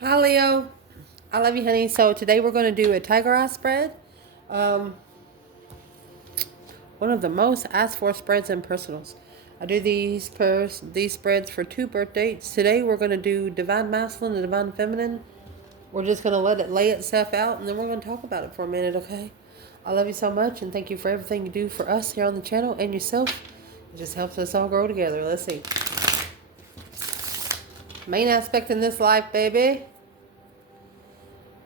Hi Leo, I love you, honey. So today we're going to do a tiger eye spread. Um, One of the most asked for spreads in personals. I do these spreads for two birth dates. Today we're going to do divine masculine and divine feminine. We're just going to let it lay itself out, and then we're going to talk about it for a minute, okay? I love you so much, and thank you for everything you do for us here on the channel and yourself. It just helps us all grow together. Let's see. Main aspect in this life, baby.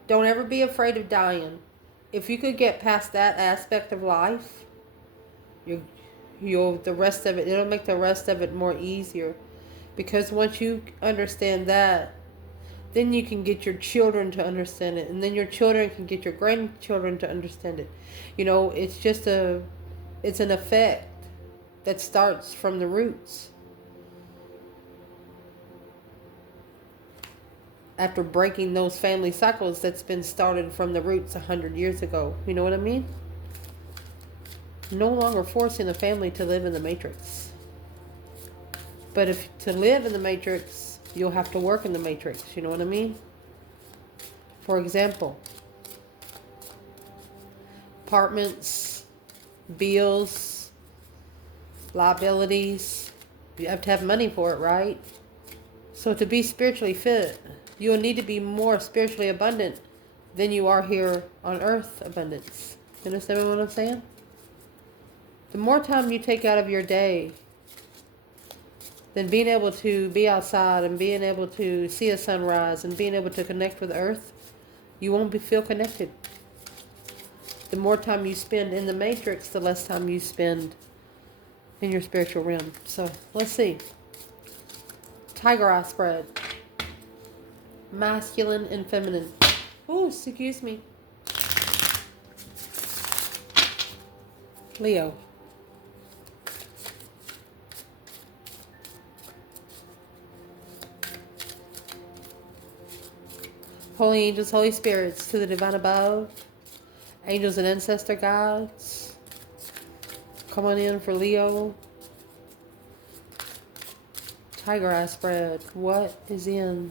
Don't ever be afraid of dying. If you could get past that aspect of life, you'll the rest of it, it'll make the rest of it more easier. Because once you understand that, then you can get your children to understand it, and then your children can get your grandchildren to understand it. It's an effect that starts from the roots. After breaking those family cycles that's been started from the roots 100 years ago. You know what I mean? No longer forcing the family to live in the matrix. But if to live in the matrix, you'll have to work in the matrix. You know what I mean? For example, apartments, bills, liabilities. You have to have money for it, right? So to be spiritually fit, you'll need to be more spiritually abundant than you are here on earth abundance. You understand what I'm saying? The more time you take out of your day than being able to be outside and being able to see a sunrise and being able to connect with earth, you won't feel connected. The more time you spend in the matrix, the less time you spend in your spiritual realm. So let's see. Tiger eye spread. Masculine and feminine. Oh, excuse me. Leo. Holy angels, Holy spirits, to the divine above. Angels and ancestor guides. Come on in for Leo. Tiger eye spread. What is in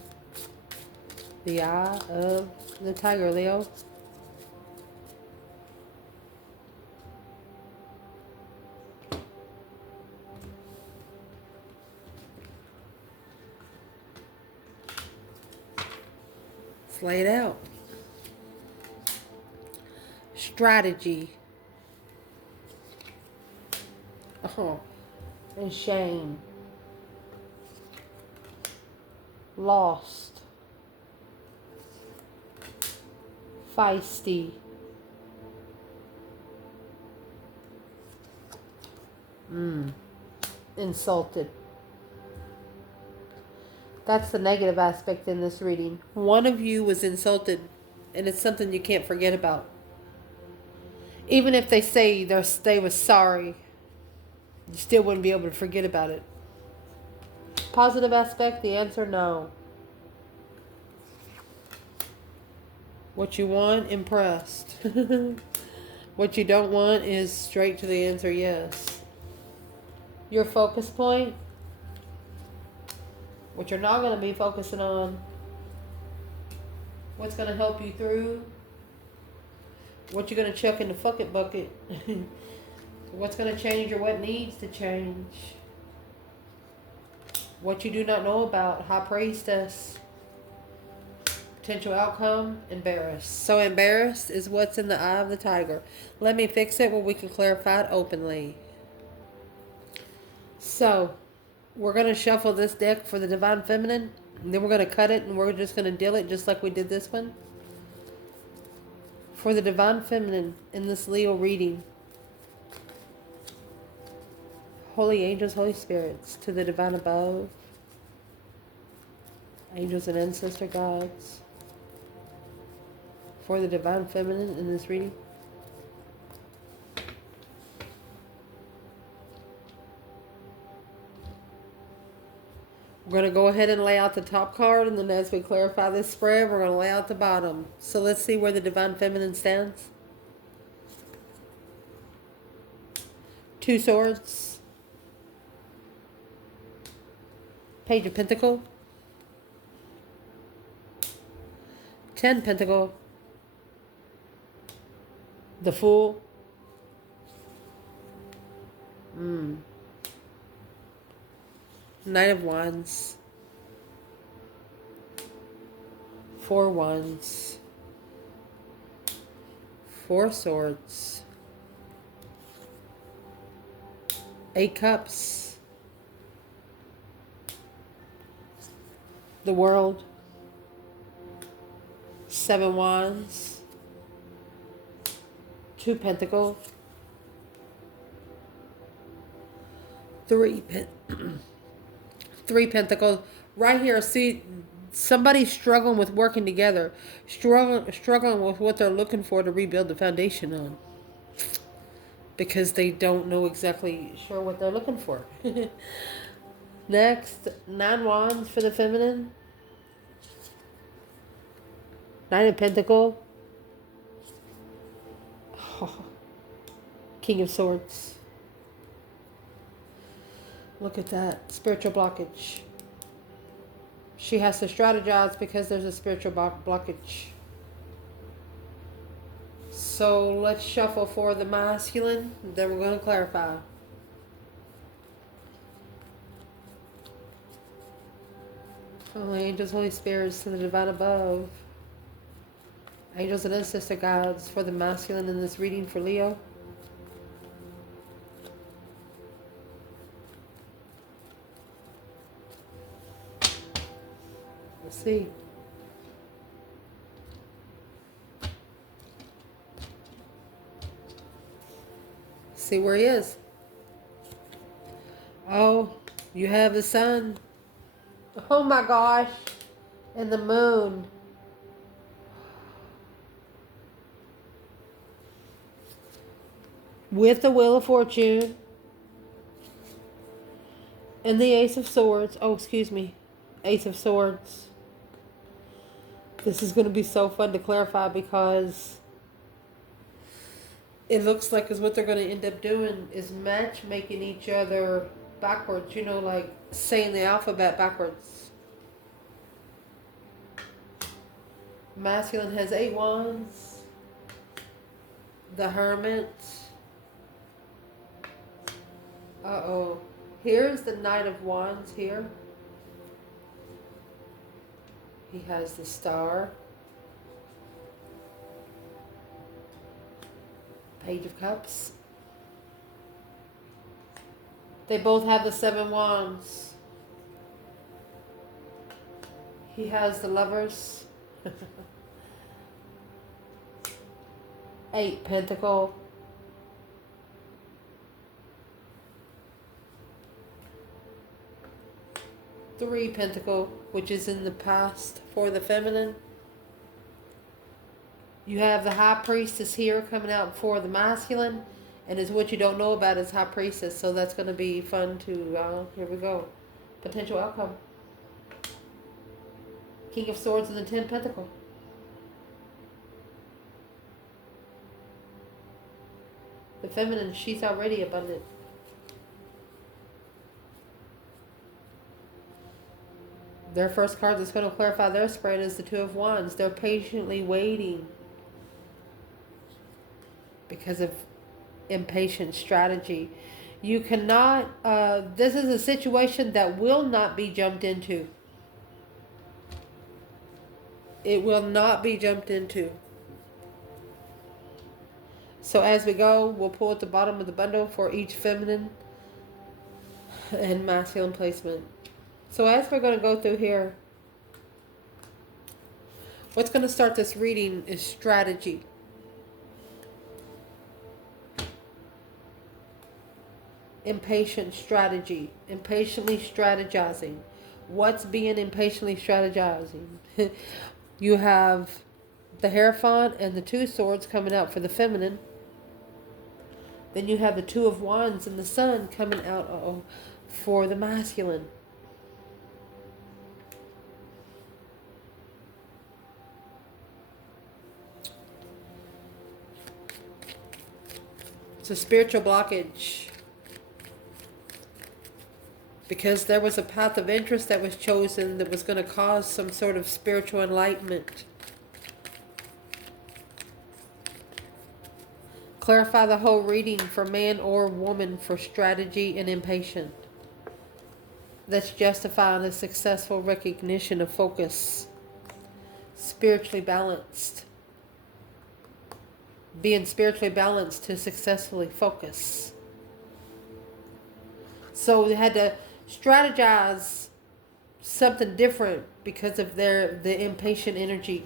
the eye of the tiger, Leo? Let's lay it out. Strategy. Oh, and shame. Lost. Feisty. Insulted. That's the negative aspect in this reading. One of you was insulted, and it's something you can't forget about. Even if they say they were sorry, you still wouldn't be able to forget about it. Positive aspect, the answer, no. What you want, impressed. What you don't want is straight to the answer, yes. Your focus point, what you're not going to be focusing on, what's going to help you through, what you're going to chuck in the fuck it bucket, what's going to change or what needs to change, what you do not know about, high priestess, potential outcome, embarrassed. So embarrassed is what's in the eye of the tiger. Let me fix it where we can clarify it openly. So we're going to shuffle this deck for the divine feminine, and then we're going to cut it, and we're just going to deal it just like we did this one. For the divine feminine in this Leo reading, holy angels, holy spirits, to the divine above, angels and ancestor gods, for the divine feminine in this reading. We're going to go ahead and lay out the top card, and then as we clarify this spread, we're going to lay out the bottom. So let's see where the divine feminine stands. Two swords. Page of Pentacles. 10 Pentacle. The Fool. Knight of Wands. 4 Wands. 4 Swords. 8 Cups. The World. 7 Wands. 2 Pentacles. 3 Pentacles. Right here, see, somebody's struggling with working together. Struggling with what they're looking for to rebuild the foundation on. Because they don't know exactly sure what they're looking for. Next, 9 Wands for the feminine. 9 of Pentacles. Oh, King of Swords. Look at that. Spiritual blockage. She has to strategize because there's a spiritual blockage. So let's shuffle for the masculine. Then we're going to clarify. Holy angels, Holy spirits, and the divine above. Angels and ancestor guides for the masculine in this reading for Leo. Let's see. See where he is. Oh, you have the sun. Oh my gosh. And the moon. With the Wheel of Fortune. And the Ace of Swords. Oh, excuse me. Ace of Swords. This is going to be so fun to clarify because it looks like is what they're going to end up doing is matchmaking each other backwards. You know, like saying the alphabet backwards. Masculine has 8 wands. The Hermit. Uh-oh. Here's the Knight of Wands here. He has the Star. Page of Cups. They both have the 7 wands. He has the Lovers. 8 Pentacle. Three Pentacle, which is in the past for the feminine. You have the High Priestess here coming out for the masculine. And is what you don't know about is High Priestess. So that's going to be fun to, here we go. Potential outcome. King of Swords and the 10 Pentacle. The feminine, she's already abundant. Their first card that's going to clarify their spread is the 2 of Wands. They're patiently waiting because of impatient strategy. You cannot, this is a situation that will not be jumped into. It will not be jumped into. So as we go, we'll pull at the bottom of the bundle for each feminine and masculine placement. So as we're going to go through here, what's going to start this reading is strategy. Impatient strategy. Impatiently strategizing. What's being impatiently strategizing? You have the Hierophant and the 2 swords coming out for the feminine. Then you have the 2 of Wands and the Sun coming out for the masculine. It's a spiritual blockage. Because there was a path of interest that was chosen that was going to cause some sort of spiritual enlightenment. Clarify the whole reading for man or woman for strategy and impatient. That's justifying the successful recognition of focus. Spiritually balanced. Being spiritually balanced to successfully focus. So they had to strategize something different because of the impatient energy.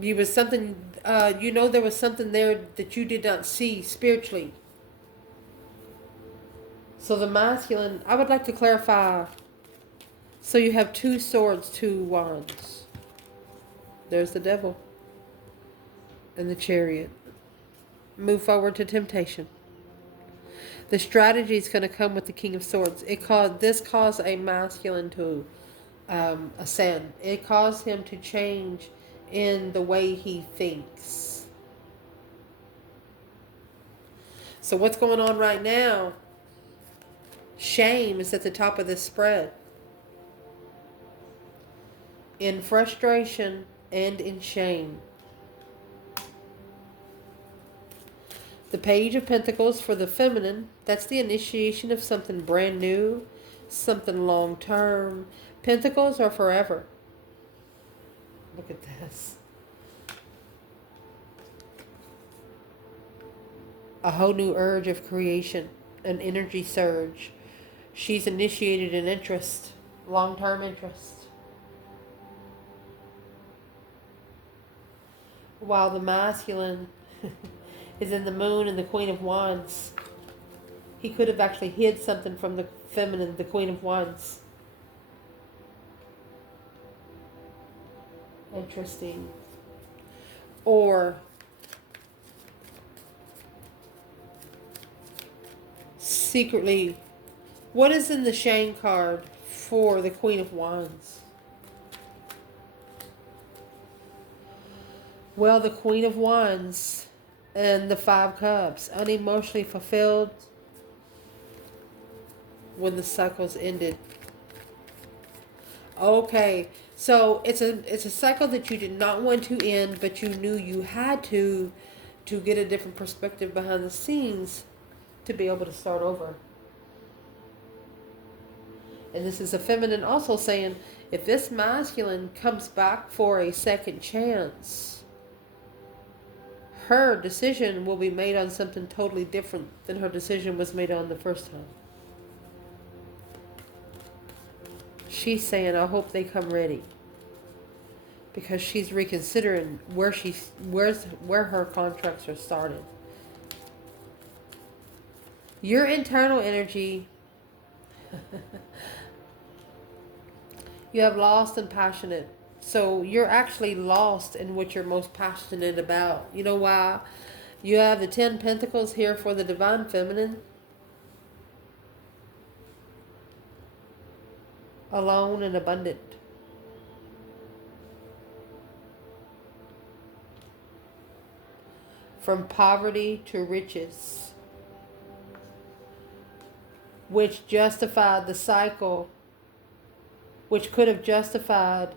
You was something, there was something there that you did not see spiritually. So the masculine, I would like to clarify. So you have 2 swords, 2 wands. There's the devil and the chariot. Move forward to temptation. The strategy is going to come with the King of Swords. This caused a masculine to ascend. It caused him to change in the way he thinks. So what's going on right now? Shame is at the top of this spread. In frustration and in shame. The Page of Pentacles for the feminine, that's the initiation of something brand new, something long term. Pentacles are forever. Look at this. A whole new urge of creation, an energy surge. She's initiated an interest, long-term interest. While the masculine is in the Moon and the Queen of Wands. He could have actually hid something from the feminine, the Queen of Wands. Interesting. Or secretly, what is in the shame card for the Queen of Wands? Well, the Queen of Wands and the 5 Cups, unemotionally fulfilled when the cycle's ended. Okay, so it's a cycle that you did not want to end, but you knew you had to get a different perspective behind the scenes to be able to start over. And this is a feminine also saying, if this masculine comes back for a second chance, her decision will be made on something totally different than her decision was made on the first time. She's saying, I hope they come ready. Because she's reconsidering where her contracts are started. Your internal energy, you have lost and passionate. So you're actually lost in what you're most passionate about. You know why? You have the 10 Pentacles here for the Divine Feminine. Alone and abundant. From poverty to riches. Which justified the cycle. Which could have justified...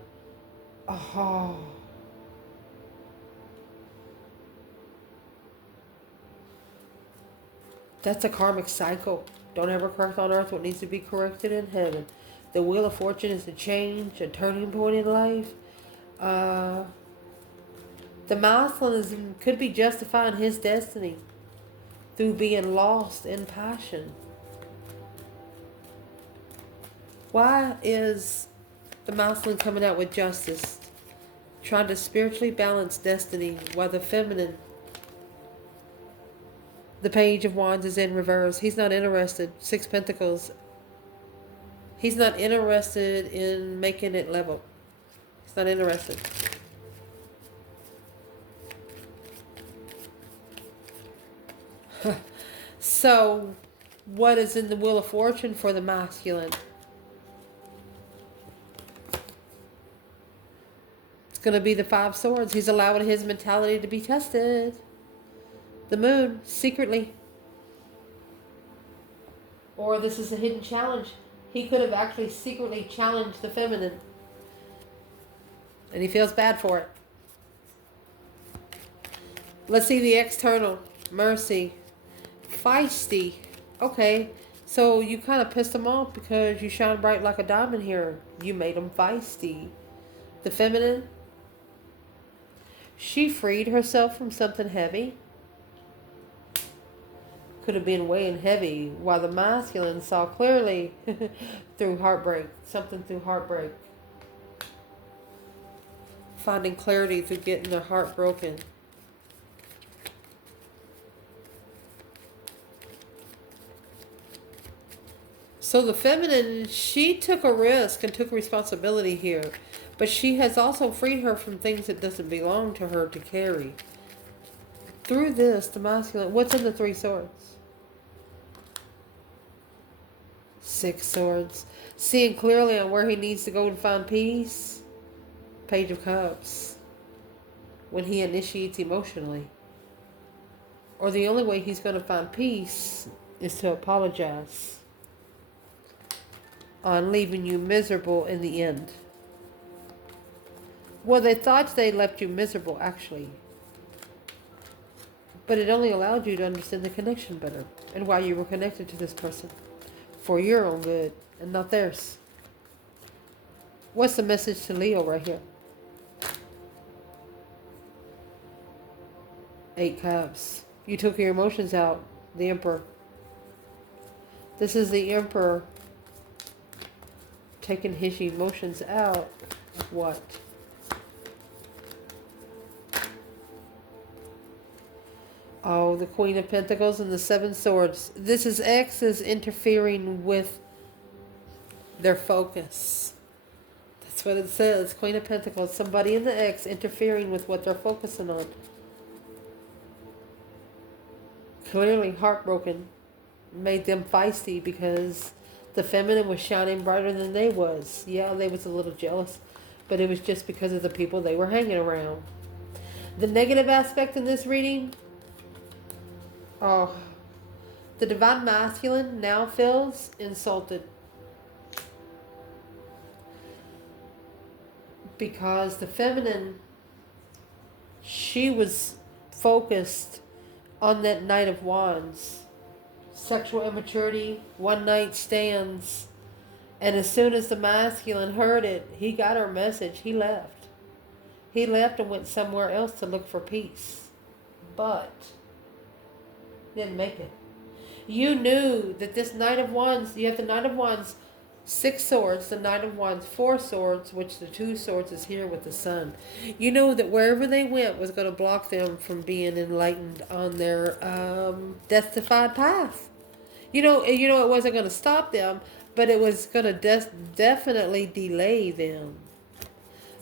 Oh. That's a karmic cycle. Don't ever correct on earth what needs to be corrected in heaven. The Wheel of Fortune is a change, a turning point in life. The masculine could be justifying his destiny through being lost in passion. Why is the masculine coming out with justice? Trying to spiritually balance destiny, while the feminine, the Page of Wands, is in reverse. He's not interested. 6 Pentacles. He's not interested in making it level. He's not interested. So, what is in the Wheel of Fortune for the masculine? Going to be the 5 Swords. He's allowing his mentality to be tested. The Moon, secretly. Or this is a hidden challenge. He could have actually secretly challenged the feminine. And he feels bad for it. Let's see the external. Mercy. Feisty. Okay. So you kind of pissed them off because you shine bright like a diamond here. You made them feisty. The feminine. She freed herself from something heavy. Could have been weighing heavy, while the masculine saw clearly through heartbreak. Something through heartbreak. Finding clarity through getting their heart broken. So the feminine, she took a risk and took responsibility here. But she has also freed her from things that doesn't belong to her to carry. Through this, the masculine, what's in the 3 swords? 6 swords. Seeing clearly on where he needs to go and find peace. Page of Cups. When he initiates emotionally. Or the only way he's going to find peace is to apologize. On leaving you miserable in the end. Well, they thought they left you miserable, actually. But it only allowed you to understand the connection better. And why you were connected to this person. For your own good and not theirs. What's the message to Leo right here? 8 Cups. You took your emotions out. The Emperor. This is the Emperor taking his emotions out. What? Oh, the Queen of Pentacles and the 7 Swords. This is exes interfering with their focus. That's what it says. Queen of Pentacles. Somebody in the X interfering with what they're focusing on. Clearly heartbroken. Made them feisty because the feminine was shining brighter than they was. Yeah, they was a little jealous. But it was just because of the people they were hanging around. The negative aspect in this reading. Oh, the divine masculine now feels insulted. Because the feminine, she was focused on that Knight of Wands. Sexual immaturity, one night stands. And as soon as the masculine heard it, he got her message. He left. He left and went somewhere else to look for peace. But didn't make it. You knew that this Knight of Wands, you have the Knight of Wands, 6 swords, the Knight of Wands, 4 swords, which the 2 swords is here with the sun. You know that wherever they went was going to block them from being enlightened on their death-defying path. You know, it wasn't going to stop them, but it was going to definitely delay them.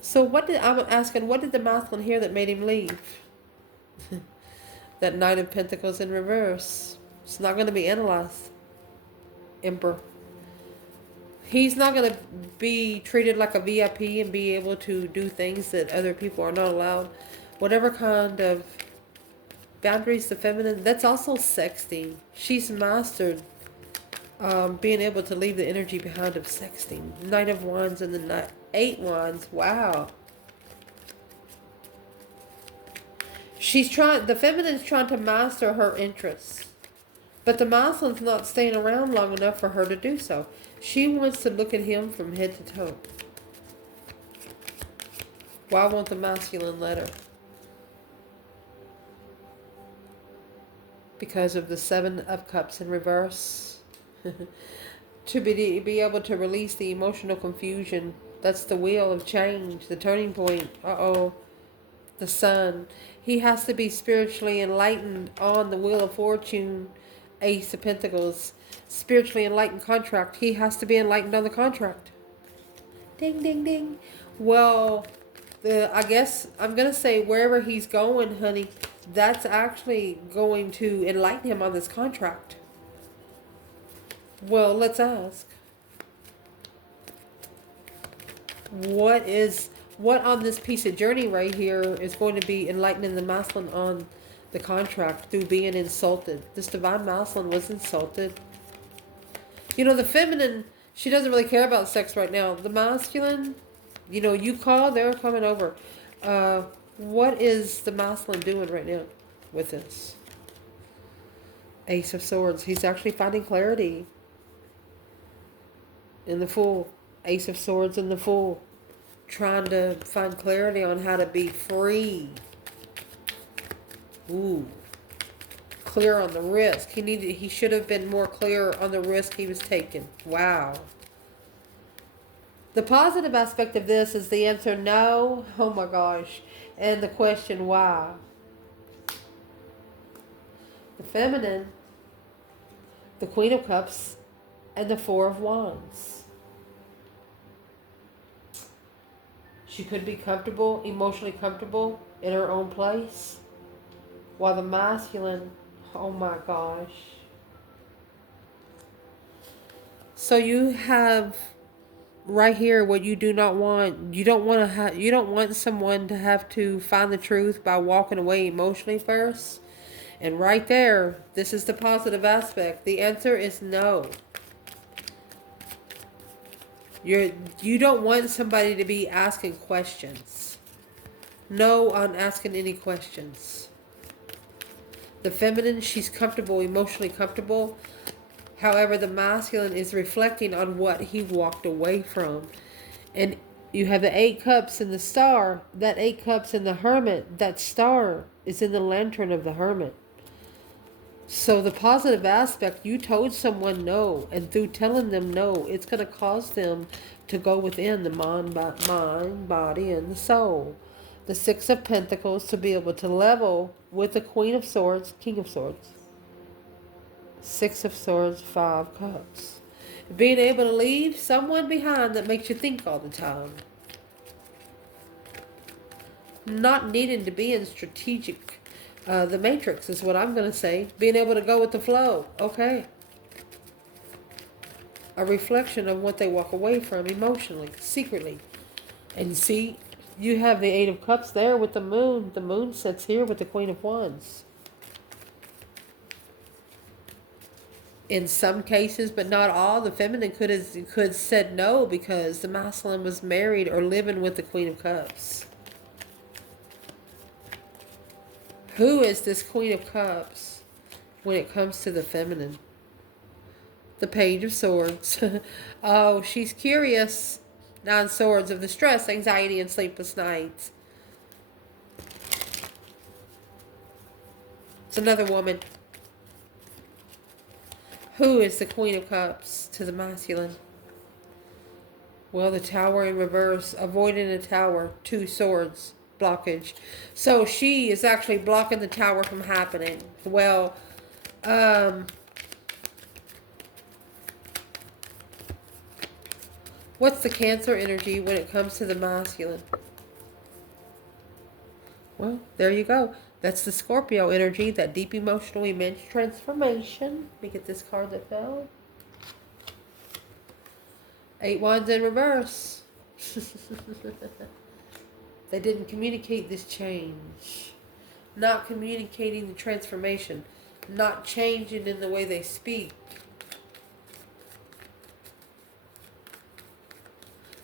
So I'm asking, what did the masculine hear that made him leave? That Knight of Pentacles in reverse. It's not going to be analyzed. Emperor. He's not going to be treated like a VIP and be able to do things that other people are not allowed. Whatever kind of boundaries the feminine, that's also sexting. She's mastered being able to leave the energy behind of sexting. Knight of Wands and the 8 Wands. Wow. The feminine's trying to master her interests. But the masculine's not staying around long enough for her to do so. She wants to look at him from head to toe. Why won't the masculine let her? Because of the 7 of Cups in reverse. To be able to release the emotional confusion. That's the wheel of change, the turning point. Uh-oh. The sun. He has to be spiritually enlightened on the Wheel of Fortune, Ace of Pentacles. Spiritually enlightened contract. He has to be enlightened on the contract. Ding, ding, ding. Well, I guess I'm going to say wherever he's going, honey, that's actually going to enlighten him on this contract. Well, let's ask. What on this piece of journey right here is going to be enlightening the masculine on the contract through being insulted? This divine masculine was insulted. You know, the feminine, she doesn't really care about sex right now. The masculine, you know, you call, they're coming over. What is the masculine doing right now? with this. Ace of Swords. He's actually finding clarity in the Fool. Ace of Swords in the Fool. Trying to find clarity on how to be free. Ooh. Clear on the risk. He should have been more clear on the risk he was taking. Wow. The positive aspect of this is the answer no. Oh my gosh. And the question why. The Feminine, the Queen of Cups, and the Four of Wands. She could be comfortable, emotionally comfortable in her own place. While the Masculine, oh my gosh. So you have right here what you do not want. You don't want someone to have to find the truth by walking away emotionally first. And right there, this is the positive aspect. The answer is no. You don't want somebody to be asking questions. No on asking any questions. The Feminine, she's comfortable, emotionally comfortable. However, the Masculine is reflecting on what he walked away from. And you have the 8 Cups and the Star. That 8 Cups and the Hermit, that Star is in the Lantern of the Hermit. So the positive aspect, you told someone no, and through telling them no, it's going to cause them to go within the mind, body, and the soul. The 6 of Pentacles to be able to level with the Queen of Swords, King of Swords. 6 of Swords, 5 Cups. Being able to leave someone behind that makes you think all the time. Not needing to be in strategic. The Matrix is what I'm going to say. Being able to go with the flow. Okay. A reflection of what they walk away from emotionally, secretly. And you see, you have the 8 of Cups there with the Moon. The Moon sits here with the Queen of Wands. In some cases, but not all, the Feminine could have said no because the Masculine was married or living with the Queen of Cups. Who is this Queen of Cups when it comes to the Feminine? The Page of Swords. Oh, she's curious. 9 Swords of the stress, anxiety, and sleepless nights. It's another woman. Who is the Queen of Cups to the Masculine? Well, the Tower in reverse. Avoiding a tower. 2 Swords. Blockage. So she is actually blocking the tower from happening. Well, what's the Cancer energy when it comes to the Masculine? Well, there you go. That's the Scorpio energy, that deep emotional immense transformation. Let me get this card that fell. 8 Wands in reverse. They didn't communicate this change. Not communicating the transformation. Not changing in the way they speak.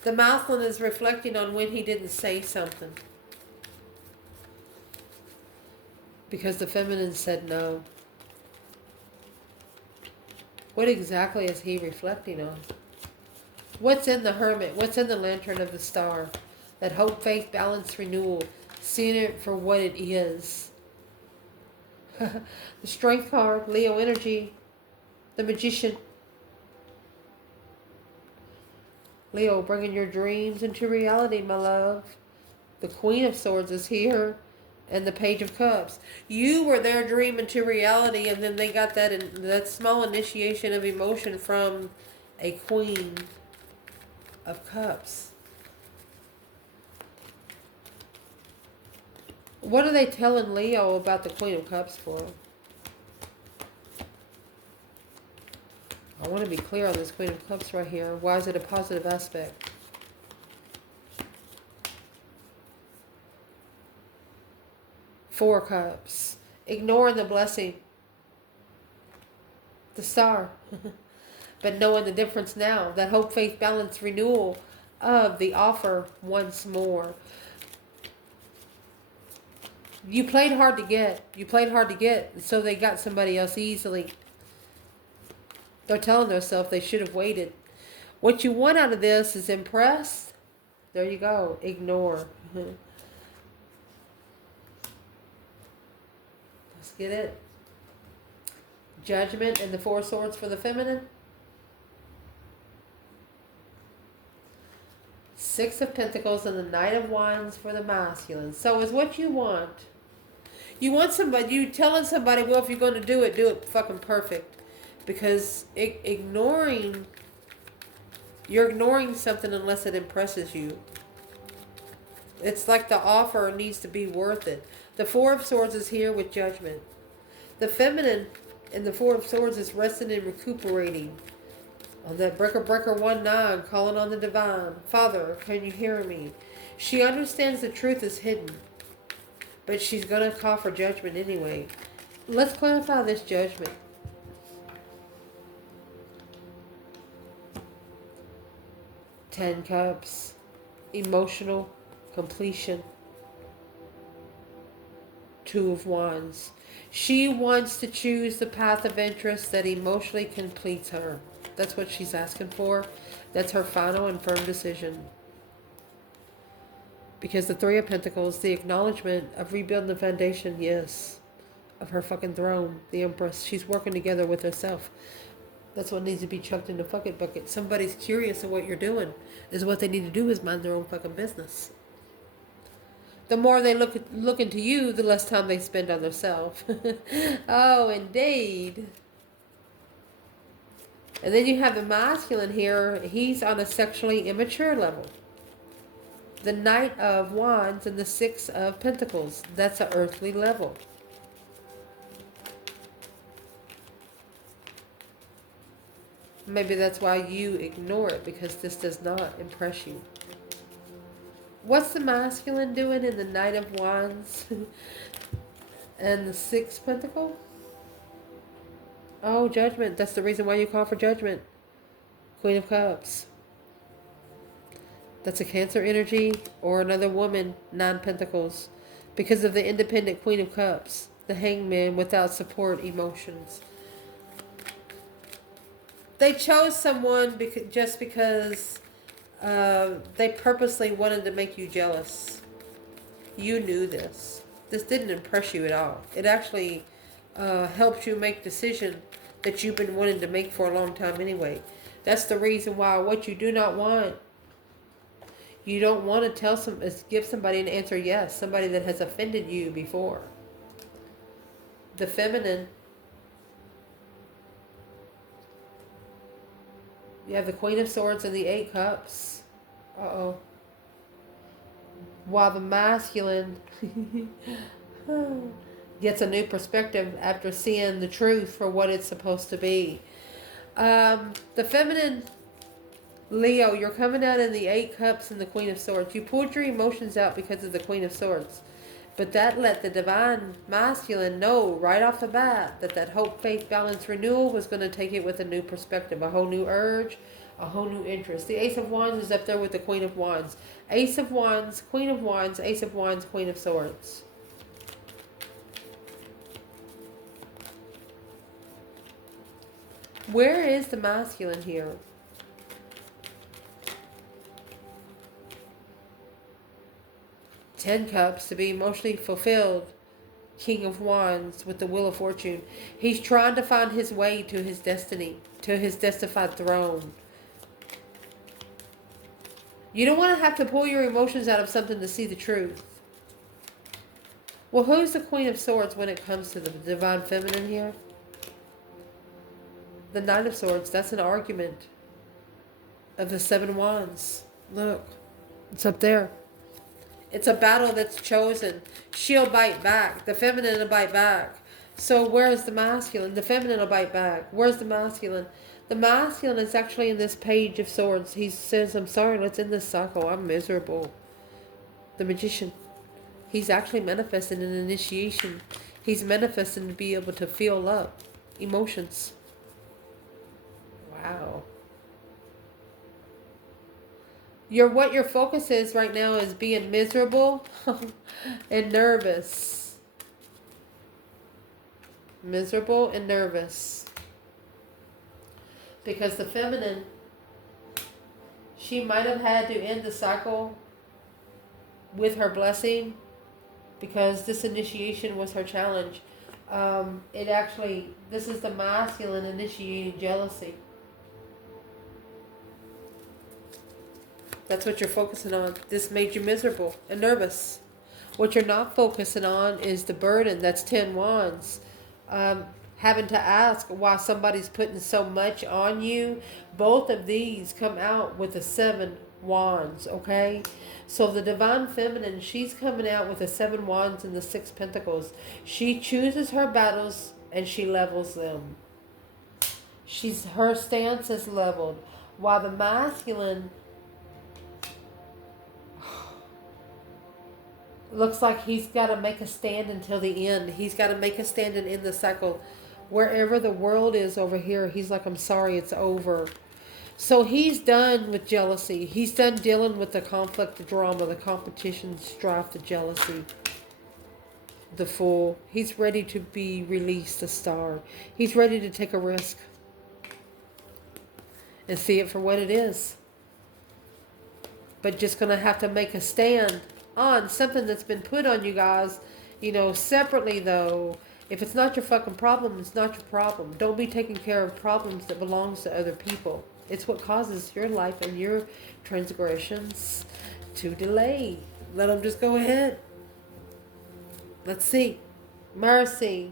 The Masculine is reflecting on when he didn't say something. Because the Feminine said no. What exactly is he reflecting on? What's in the Hermit? What's in the Lantern of the Star? That hope, faith, balance, renewal. Seeing it for what it is. The Strength card, Leo energy. The Magician. Leo, bringing your dreams into reality, my love. The Queen of Swords is here. And the Page of Cups. You were their dream into reality, and then they got that small initiation of emotion from a Queen of Cups. What are they telling Leo about the Queen of Cups for? I want to be clear on this Queen of Cups right here. Why is it a positive aspect? Four Cups. Ignoring the blessing. The Star. But knowing the difference now. That hope, faith, balance, renewal of the offer once more. You played hard to get. You played hard to get, so they got somebody else easily. They're telling themselves they should have waited. What you want out of this is impress. There you go. Ignore. Let's get it. Judgment and the Four Swords for the feminine. Six of Pentacles and the Knight of Wands for the masculine. So is what you want. You want somebody, you telling somebody, well, if you're going to do it fucking perfect. Because ignoring, you're ignoring something unless it impresses you. It's like the offer needs to be worth it. The Four of Swords is here with Judgment. The feminine in the Four of Swords is resting and recuperating. On that breaker 1-9, calling on the divine. Father, can you hear me? She understands the truth is hidden. But she's going to call for judgment anyway. Let's clarify this judgment. Ten Cups. Emotional completion. Two of Wands. She wants to choose the path of interest that emotionally completes her. That's what she's asking for. That's her final and firm decision. Because the Three of Pentacles, the acknowledgement of rebuilding the foundation, yes, of her fucking throne, the Empress. She's working together with herself. That's what needs to be chucked in the fucking bucket. Somebody's curious of what you're doing. Is what they need to do is mind their own fucking business. The more they look into you, the less time they spend on themselves. Oh, indeed. And then you have the masculine here. He's on a sexually immature level. The Knight of Wands and the Six of Pentacles. That's an earthly level. Maybe that's why you ignore it, because this does not impress you. What's the masculine doing in the Knight of Wands and the Six Pentacle? Oh, Judgment. That's the reason why you call for Judgment. Queen of Cups. That's a Cancer energy or another woman, Nine Pentacles. Because of the independent Queen of Cups. The Hangman without support emotions. They chose someone just because they purposely wanted to make you jealous. You knew this. This didn't impress you at all. It actually helped you make decision that you've been wanting to make for a long time anyway. That's the reason why what you do not want, you don't want to give somebody an answer yes. Somebody that has offended you before. The feminine. You have the Queen of Swords and the Eight Cups. Uh-oh. While the masculine gets a new perspective after seeing the truth for what it's supposed to be. The feminine, Leo, you're coming out in the Eight Cups and the Queen of Swords. You pulled your emotions out because of the Queen of Swords. But that let the divine masculine know right off the bat that hope, faith, balance, renewal was going to take it with a new perspective, a whole new urge, a whole new interest. The Ace of Wands is up there with the Queen of Wands. Ace of Wands, Queen of Wands, Ace of Wands, Queen of Swords. Where is the masculine here? Ten Cups, to be emotionally fulfilled. King of Wands with the Wheel of Fortune. He's trying to find his way to his destiny, to his destified throne. You don't want to have to pull your emotions out of something to see the truth. Well, who's the Queen of Swords when it comes to the divine feminine here? The Knight of Swords, that's an argument of the Seven Wands. Look, it's up there. It's a battle that's chosen. She'll bite back. The feminine will bite back. So where's the masculine? The feminine will bite back. Where's the masculine? The masculine is actually in this Page of Swords. He says, I'm sorry, let's end this cycle. I'm miserable. The Magician. He's actually manifesting an initiation. He's manifesting to be able to feel up emotions. Wow. What your focus is right now is being miserable and nervous. Miserable and nervous. Because the feminine, she might have had to end the cycle with her blessing, because this initiation was her challenge. This is the masculine initiating jealousy. That's what you're focusing on. This made you miserable and nervous. What you're not focusing on is the burden. That's 10 wands. Having to ask why somebody's putting so much on you. Both of these come out with the 7 wands, okay? So the divine feminine, she's coming out with the 7 wands and the 6 pentacles. She chooses her battles and she levels them. Her stance is leveled. While the masculine looks like he's got to make a stand until the end. He's got to make a stand and end the cycle. Wherever the world is over here, he's like, I'm sorry, it's over. So he's done with jealousy. He's done dealing with the conflict, the drama, the competition, strife, the jealousy. The Fool. He's ready to be released, the Star. He's ready to take a risk and see it for what it is. But just going to have to make a stand on something that's been put on you guys, separately though. If it's not your fucking problem, it's not your problem. Don't be taking care of problems that belongs to other people. It's what causes your life and your transgressions to delay. Let them just go ahead. Let's see. Mercy.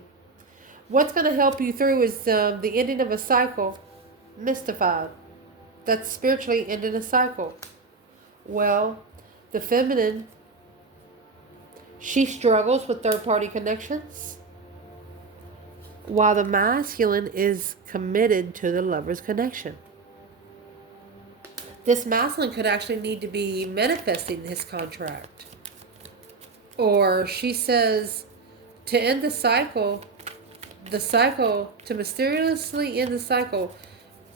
What's going to help you through is the ending of a cycle. Mystified. That's spiritually ending a cycle. Well, the feminine, she struggles with third-party connections, while the masculine is committed to the lover's connection. This masculine could actually need to be manifesting his contract. Or she says, to end the cycle, to mysteriously end the cycle,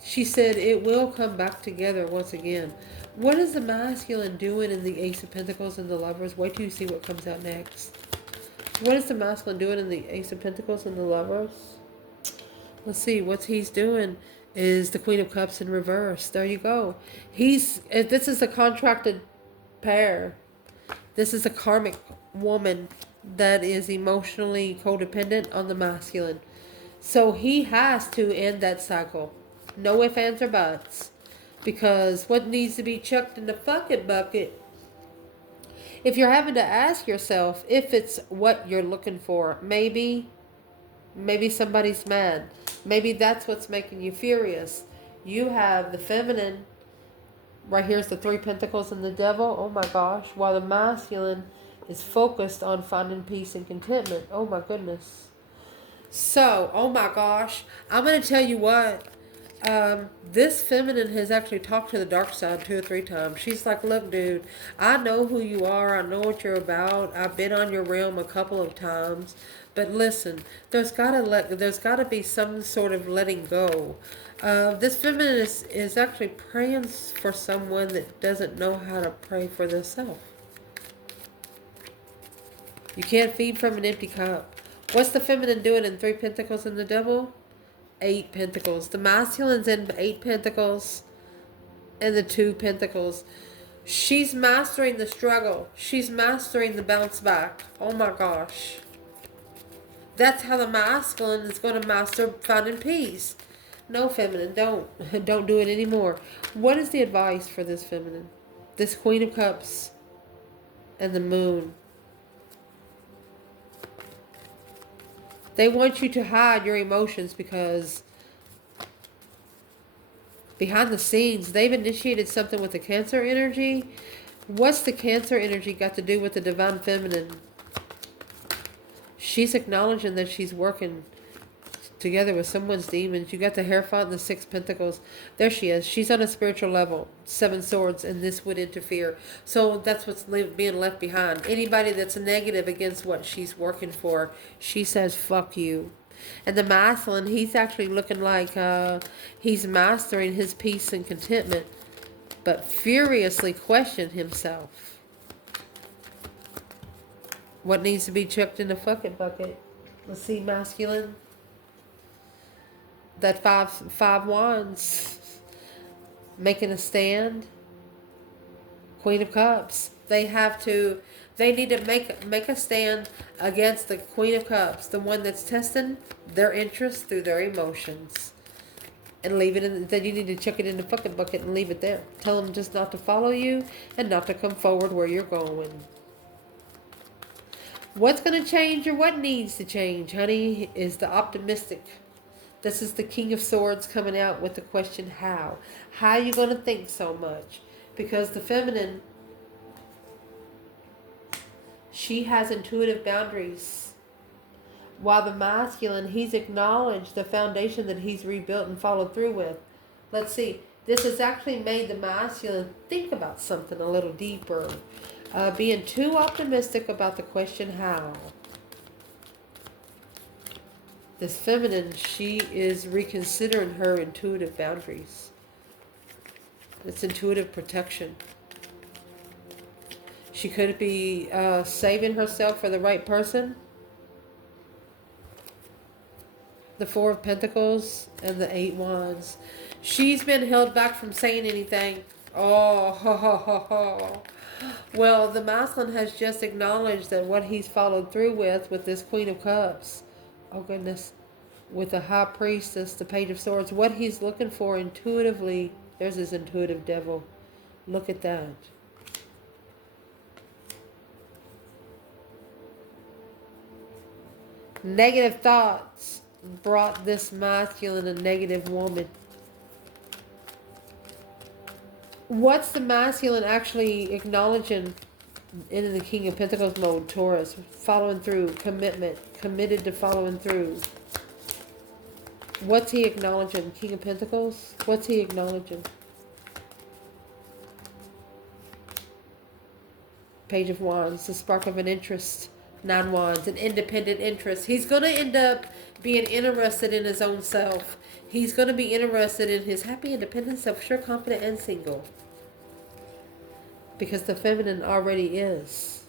she said it will come back together once again. What is the masculine doing in the Ace of Pentacles and the Lovers? Wait till you see what comes out next. What is the masculine doing in the Ace of Pentacles and the Lovers? Let's see. What he's doing is the Queen of Cups in reverse. There you go. This is a contracted pair. This is a karmic woman that is emotionally codependent on the masculine. So he has to end that cycle. No ifs, ands, or buts. Because what needs to be chucked in the fucking bucket, if you're having to ask yourself if it's what you're looking for, maybe somebody's mad. Maybe that's what's making you furious. You have the feminine. Right here's the 3 Pentacles and the Devil. Oh my gosh. While the masculine is focused on finding peace and contentment. Oh my goodness. So, oh my gosh. I'm going to tell you what. This feminine has actually talked to the dark side 2 or 3 times. She's like, look, dude, I know who you are. I know what you're about. I've been on your realm a couple of times. But listen, there's got to be some sort of letting go. This feminine is actually praying for someone that doesn't know how to pray for themselves. You can't feed from an empty cup. What's the feminine doing in 3 Pentacles and the Devil? 8 Pentacles. The masculine's in 8 Pentacles and the 2 Pentacles. She's mastering the struggle. She's mastering the bounce back. Oh my gosh. That's how the masculine is going to master finding peace. No, feminine, don't. Don't do it anymore. What is the advice for this feminine? This Queen of Cups and the Moon. They want you to hide your emotions because behind the scenes, they've initiated something with the Cancer energy. What's the Cancer energy got to do with the divine feminine? She's acknowledging that she's working together with someone's demons. You got the Hierophant and the 6 Pentacles. There she is. She's on a spiritual level. 7 Swords, and this would interfere. So that's what's being left behind. Anybody that's negative against what she's working for, she says, fuck you. And the masculine, he's actually looking like he's mastering his peace and contentment, but furiously questioning himself. What needs to be chucked in the fucking bucket? Let's see, masculine. That five wands. Making a stand. Queen of Cups. They need to make a stand against the Queen of Cups, the one that's testing their interest through their emotions. And leave it in, then you need to chuck it in the fucking bucket and leave it there. Tell them just not to follow you and not to come forward where you're going. What's going to change or what needs to change, honey, is the optimistic. This is the King of Swords coming out with the question, how? How are you going to think so much? Because the feminine, she has intuitive boundaries. While the masculine, he's acknowledged the foundation that he's rebuilt and followed through with. Let's see. This has actually made the masculine think about something a little deeper. Being too optimistic about the question how. This feminine, she is reconsidering her intuitive boundaries. It's intuitive protection. She could be saving herself for the right person. The Four of Pentacles and the Eight Wands. She's been held back from saying anything. Oh, ho, ho, ho, ho. Well, the masculine has just acknowledged that what he's followed through with this Queen of Cups. Oh, goodness. With the High Priestess, the Page of Swords. What he's looking for intuitively. There's his intuitive devil. Look at that. Negative thoughts brought this masculine a negative woman. What's the masculine actually acknowledging in the King of Pentacles mode? Taurus, following through, commitment, committed to following through. What's he acknowledging? King of Pentacles? What's he acknowledging? Page of Wands, the spark of an interest. Nine Wands, an independent interest. He's going to end up being interested in his own self. He's going to be interested in his happy, independent, self-sure, confident, and single. Because the feminine already is.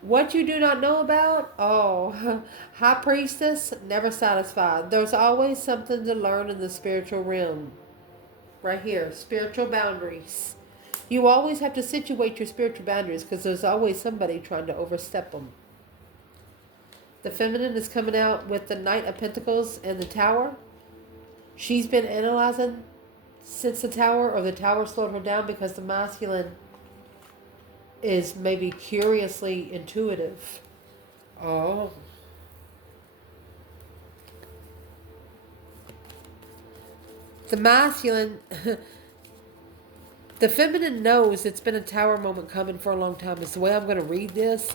What you do not know about? Oh, High Priestess, never satisfied. There's always something to learn in the spiritual realm. Right here, spiritual boundaries. You always have to situate your spiritual boundaries because there's always somebody trying to overstep them. The feminine is coming out with the Knight of Pentacles and the Tower. She's been analyzing since the Tower, or the Tower slowed her down because the masculine is maybe curiously intuitive. Oh. The masculine... The feminine knows it's been a Tower moment coming for a long time. It's the way I'm going to read this.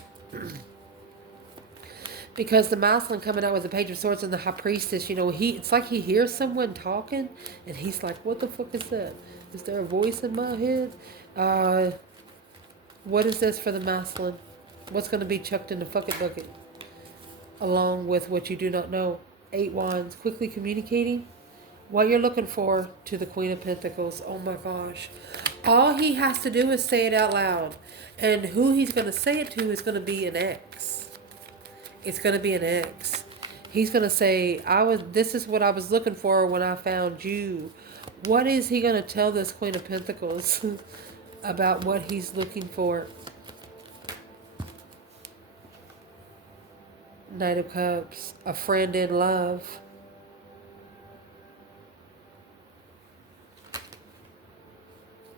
Because the masculine coming out with the Page of Swords and the High Priestess, you know, it's like he hears someone talking and he's like, what the fuck is that? Is there a voice in my head? What is this for the masculine? What's going to be chucked in the fucking bucket? Along with what you do not know. Eight Wands, quickly communicating what you're looking for to the Queen of Pentacles. Oh my gosh. All he has to do is say it out loud. And who he's going to say it to is going to be an ex. It's going to be an ex. He's going to say, this is what I was looking for when I found you. What is he going to tell this Queen of Pentacles about what he's looking for? Knight of Cups, a friend in love.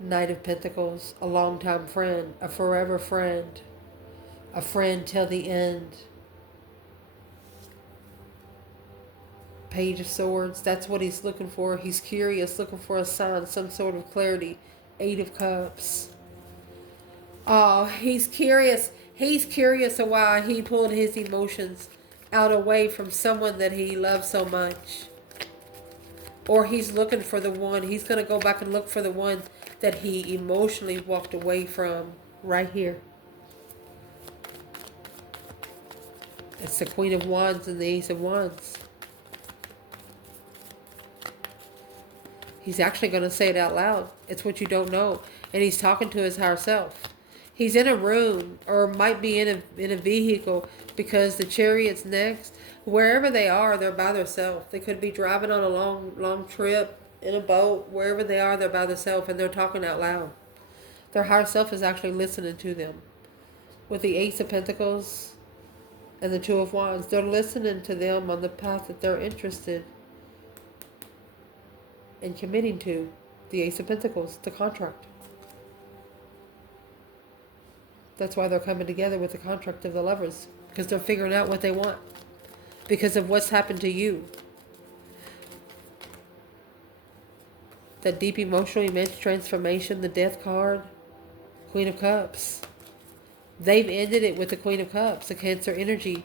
Knight of Pentacles, a longtime friend, a forever friend, a friend till the end. Page of Swords, that's what he's looking for. He's curious, looking for a sign, some sort of clarity. Eight of Cups. Oh, he's curious. He's curious of why he pulled his emotions out away from someone that he loves so much. Or he's looking for the one. He's going to go back and look for the one that he emotionally walked away from. Right here. It's the Queen of Wands and the Ace of Wands. He's actually going to say it out loud. It's what you don't know. And he's talking to his higher self. He's in a room, or might be in a vehicle, because the Chariot's next. Wherever they are, they're by themselves. They could be driving on a long trip in a boat. Wherever they are, they're by themselves, and they're talking out loud. Their higher self is actually listening to them. With the Ace of Pentacles and the Two of Wands, they're listening to them on the path that they're interested in committing to. The Ace of Pentacles, the contract. That's why they're coming together with the contract of the Lovers, because they're figuring out what they want because of what's happened to you. That deep emotional, immense transformation, the Death card, Queen of Cups. They've ended it with the Queen of Cups, the Cancer energy.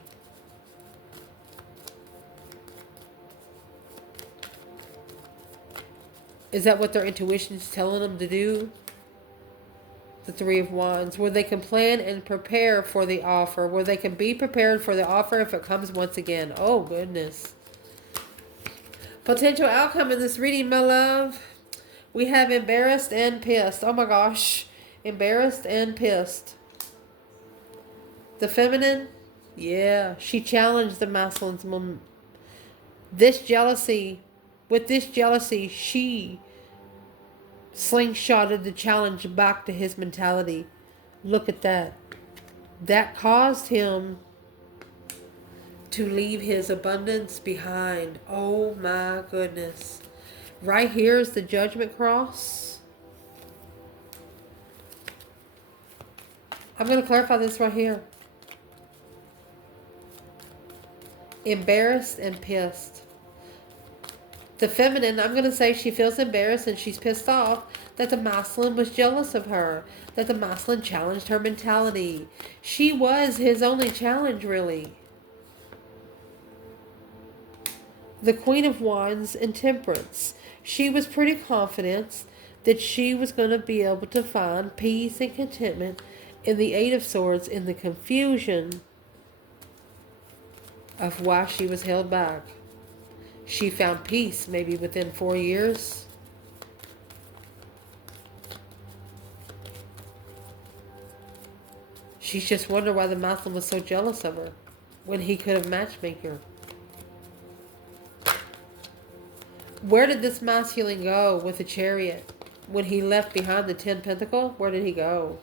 Is that what their intuition's telling them to do? The Three of Wands, where they can plan and prepare for the offer, where they can be prepared for the offer if it comes once again. Oh, goodness. Potential outcome in this reading, my love. We have embarrassed and pissed. Oh, my gosh. Embarrassed and pissed. The feminine, yeah, she challenged the masculine's this jealousy. With this jealousy, she slingshotted the challenge back to his mentality. Look at that. That caused him to leave his abundance behind. Oh my goodness. Right here is the Judgment Cross. I'm going to clarify this right here. Embarrassed and pissed. The feminine, I'm going to say she feels embarrassed and she's pissed off that the masculine was jealous of her. That the masculine challenged her mentality. She was his only challenge, really. The Queen of Wands and Temperance. She was pretty confident that she was going to be able to find peace and contentment in the Eight of Swords, in the confusion of why she was held back. She found peace maybe within 4 years. She's just wondered why the masculine was so jealous of her when he could have matchmade her. Where did this masculine go with the Chariot? When he left behind the 10 Pentacles, where did he go?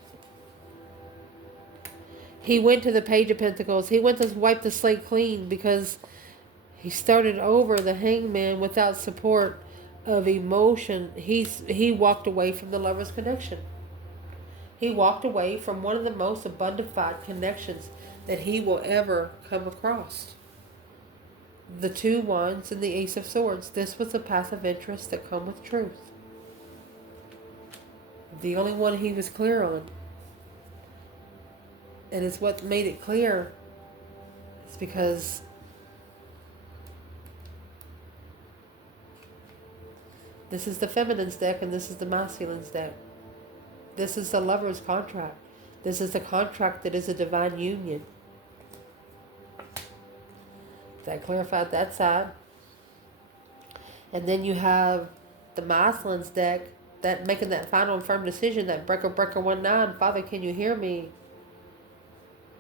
He went to the Page of Pentacles. He went to wipe the slate clean because he started over the Hangman without support of emotion. He walked away from the Lover's connection. He walked away from one of the most abundant connections that he will ever come across. The Two Wands and the Ace of Swords. This was a path of interest that come with truth. The only one he was clear on. And it's what made it clear. It's because this is the feminine's deck and this is the masculine's deck. This is the Lover's contract. This is the contract that is a divine union. That clarified that side. And then you have the masculine's deck, that making that final and firm decision, that breaker 19. Father, can you hear me?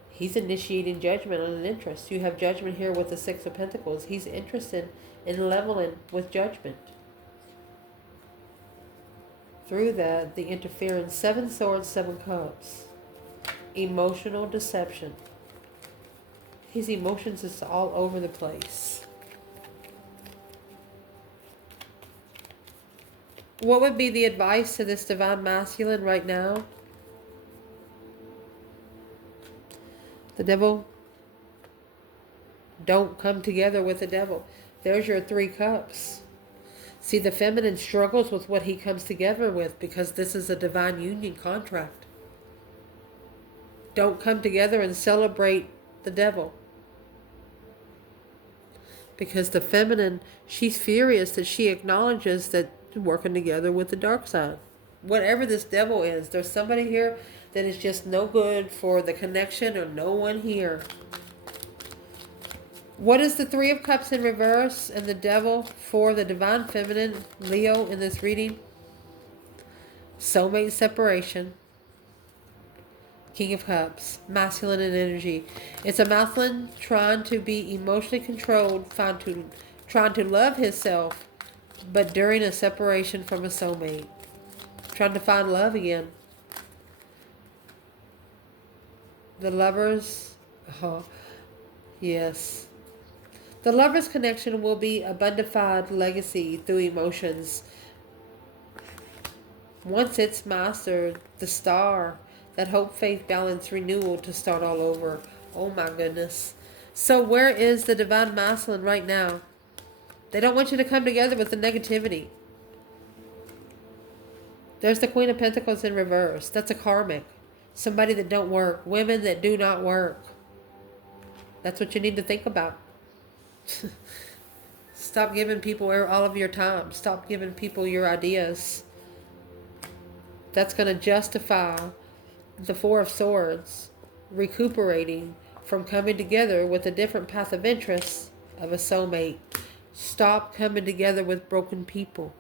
He's initiating judgment on an interest. You have judgment here with the Six of Pentacles. He's interested in leveling with judgment. Through that, the interference. 7 Swords, 7 Cups. Emotional deception. His emotions is all over the place. What would be the advice to this divine masculine right now? The devil. Don't come together with the devil. There's your 3 cups. See, the feminine struggles with what he comes together with because this is a divine union contract. Don't come together and celebrate the devil. Because the feminine, she's furious that she acknowledges that working together with the dark side. Whatever this devil is, there's somebody here that is just no good for the connection or no one here. What is the 3 of Cups in reverse and the devil for the divine feminine, Leo, in this reading? Soulmate separation. King of Cups, masculine in energy. It's a masculine trying to be emotionally controlled, trying to love himself, but during a separation from a soulmate. Trying to find love again. The lovers, yes. The lovers' connection will be a bonafide legacy through emotions. Once it's mastered, the star, that hope, faith, balance, renewal to start all over. Oh my goodness. So where is the divine masculine right now? They don't want you to come together with the negativity. There's the Queen of Pentacles in reverse. That's a karmic. Somebody that don't work. Women that do not work. That's what you need to think about. Stop giving people all of your time. Stop giving people your ideas. That's going to justify the Four of Swords recuperating from coming together with a different path of interest of a soulmate. Stop coming together with broken people.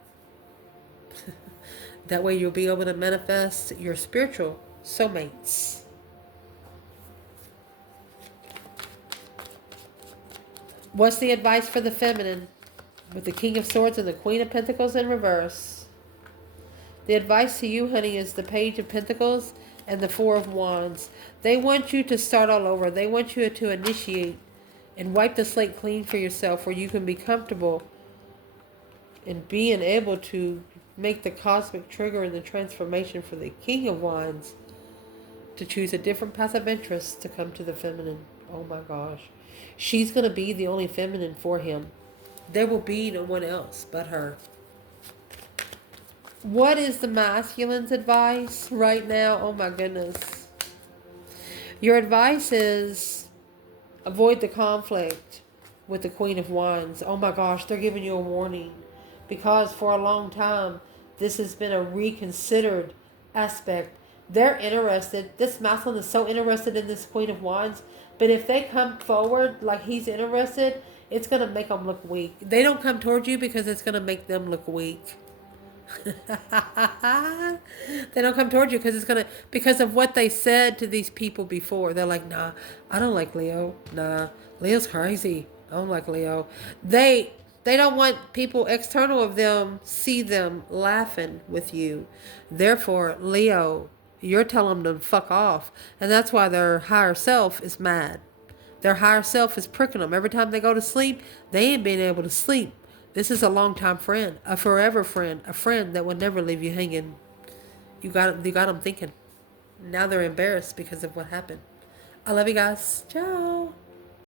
That way you'll be able to manifest your spiritual soulmates. What's the advice for the feminine? With the King of Swords and the Queen of Pentacles in reverse. The advice to you, honey, is the Page of Pentacles and the Four of Wands. They want you to start all over. They want you to initiate and wipe the slate clean for yourself, where you can be comfortable in being able to make the cosmic trigger and the transformation for the King of Wands to choose a different path of interest to come to the feminine. Oh my gosh. She's going to be the only feminine for him. There will be no one else but her. What is the masculine's advice right now? Oh my goodness. Your advice is avoid the conflict with the Queen of Wands. Oh my gosh, they're giving you a warning. Because for a long time, this has been a reconsidered aspect. They're interested. This masculine is so interested in this Queen of Wands. But if they come forward like he's interested, it's going to make them look weak. They don't come towards you because it's going to make them look weak. They don't come towards you because of what they said to these people before. They're like, nah, I don't like Leo. Nah, Leo's crazy. I don't like Leo. They don't want people external of them see them laughing with you. Therefore, Leo, you're telling them to fuck off. And that's why their higher self is mad. Their higher self is pricking them. Every time they go to sleep, they ain't being able to sleep. This is a long-time friend, a forever friend, a friend that will never leave you hanging. You got them thinking. Now they're embarrassed because of what happened. I love you guys. Ciao.